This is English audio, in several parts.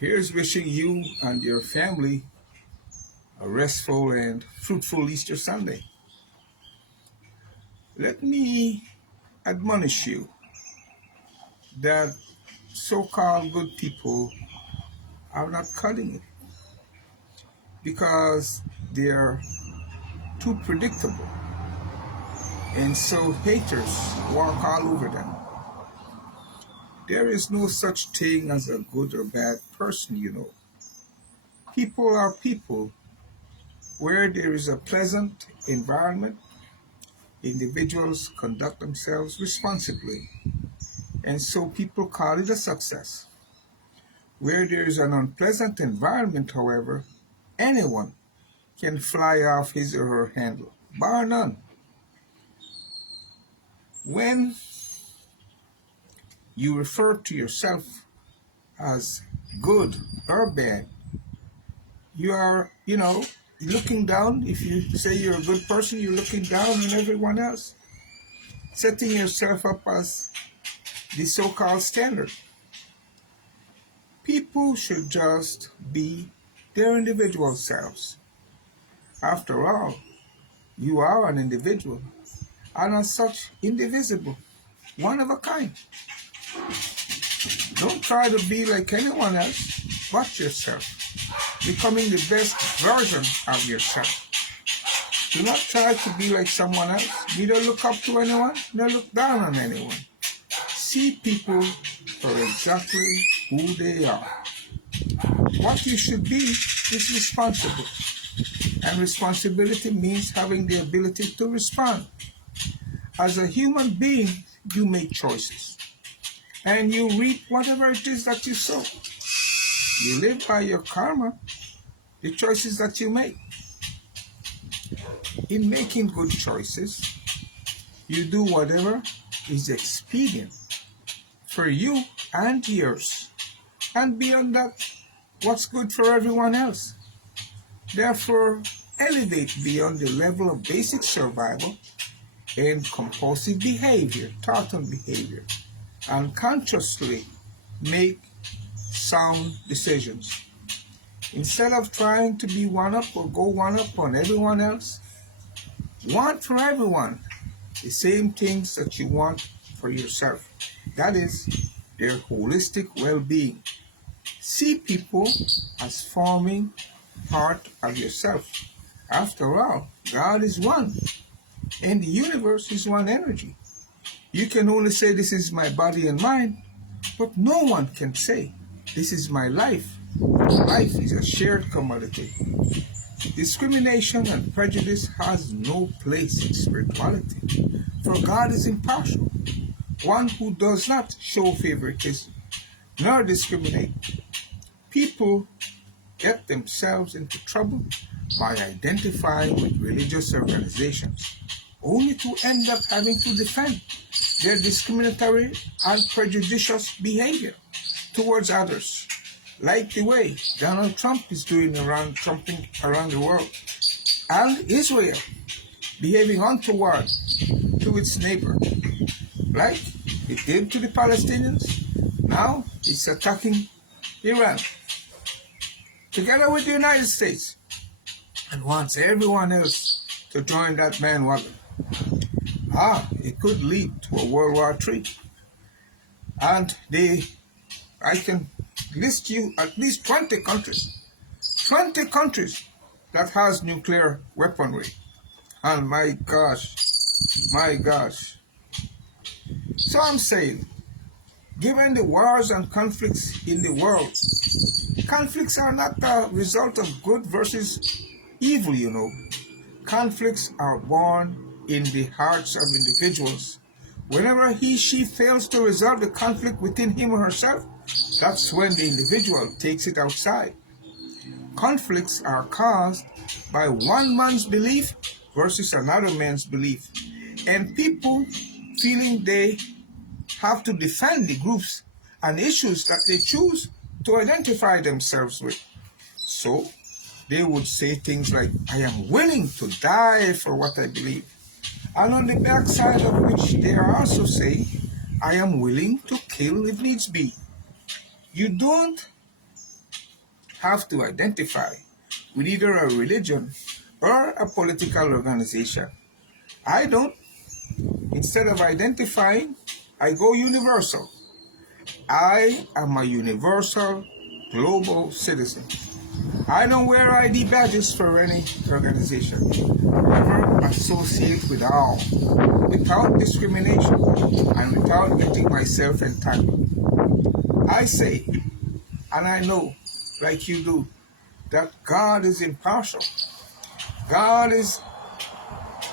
Here's wishing you and your family a restful and fruitful Easter Sunday. Let me admonish you that so-called good people are not cutting it because they're too predictable. And so haters walk all over them. There is no such thing as a good or bad person. People are people. Where there is a pleasant environment, individuals conduct themselves responsibly, and so people call it a success. Where there is an unpleasant environment, however, anyone can fly off his or her handle, bar none. When you refer to yourself as good or bad, you are, looking down. If you say you're a good person, you're looking down on everyone else, setting yourself up as the so-called standard. People should just be their individual selves. After all, you are an individual, and as such, indivisible, one of a kind. Don't try to be like anyone else but yourself, becoming the best version of yourself. Do not try to be like someone else. Neither look up to anyone, nor look down on anyone. See people for exactly who they are. What you should be is responsible. And responsibility means having the ability to respond. As a human being, you make choices. And you reap whatever it is that you sow. You live by your karma, the choices that you make. In making good choices, you do whatever is expedient for you and yours. And beyond that, what's good for everyone else. Therefore, elevate beyond the level of basic survival and compulsive behavior, thought and behavior, and consciously make sound decisions. Instead of trying to be one up or go one up on everyone else, want for everyone the same things that you want for yourself. That is their holistic well-being. See people as forming part of yourself. After all, God is one, and the universe is one energy. You can only say this is my body and mind, but no one can say this is my life. Life is a shared commodity. Discrimination and prejudice has no place in spirituality, for God is impartial, one who does not show favoritism nor discriminate. People get themselves into trouble by identifying with religious organizations, only to end up having to defend their discriminatory and prejudicious behavior towards others, like the way Donald Trump is doing trumping around the world, and Israel behaving untoward to its neighbor, like it did to the Palestinians. Now it's attacking Iran, together with the United States, and wants everyone else to join that bandwagon. It could lead to a World War III. And I can list you at least 20 countries that has nuclear weaponry. And my gosh. So I'm saying, given the wars and conflicts in the world, conflicts are not the result of good versus evil, Conflicts are born in the hearts of individuals. Whenever she fails to resolve the conflict within him or herself, that's when the individual takes it outside. Conflicts are caused by one man's belief versus another man's belief, and people feeling they have to defend the groups and issues that they choose to identify themselves with. So they would say things like, I am willing to die for what I believe. And on the backside of which they are also saying, I am willing to kill if needs be. You don't have to identify with either a religion or a political organization. I don't. Instead of identifying, I go universal. I am a universal global citizen. I don't wear ID badges for any organization. Never associate with all, without discrimination and without getting myself entangled. I say, and I know, like you do, that God is impartial. God is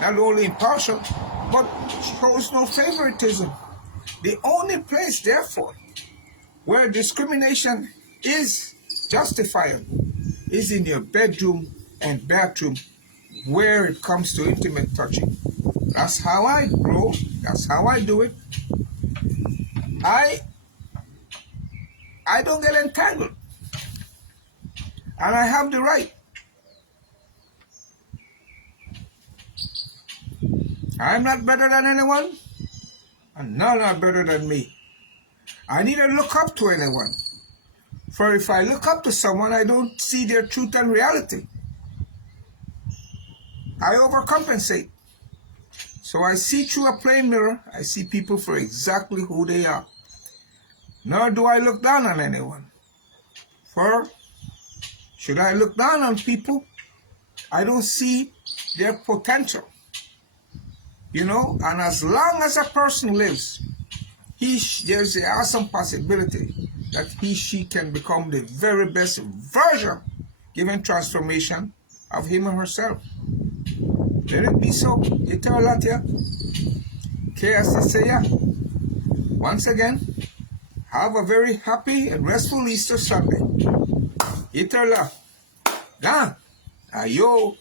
not only impartial, but shows no favoritism. The only place, therefore, where discrimination is justifiable is in your bedroom and bathroom where it comes to intimate touching. That's how I grow. That's how I do it. I don't get entangled. And I have the right. I'm not better than anyone, and none are better than me. I neither look up to anyone. For if I look up to someone, I don't see their truth and reality. I overcompensate. So I see through a plain mirror. I see people for exactly who they are. Nor do I look down on anyone. For should I look down on people, I don't see their potential. And as long as a person lives, there's an awesome possibility that she can become the very best version, given transformation of him or herself. Let it be so. Italatia. Once again, have a very happy and restful Easter Sunday. Itala. Ayo.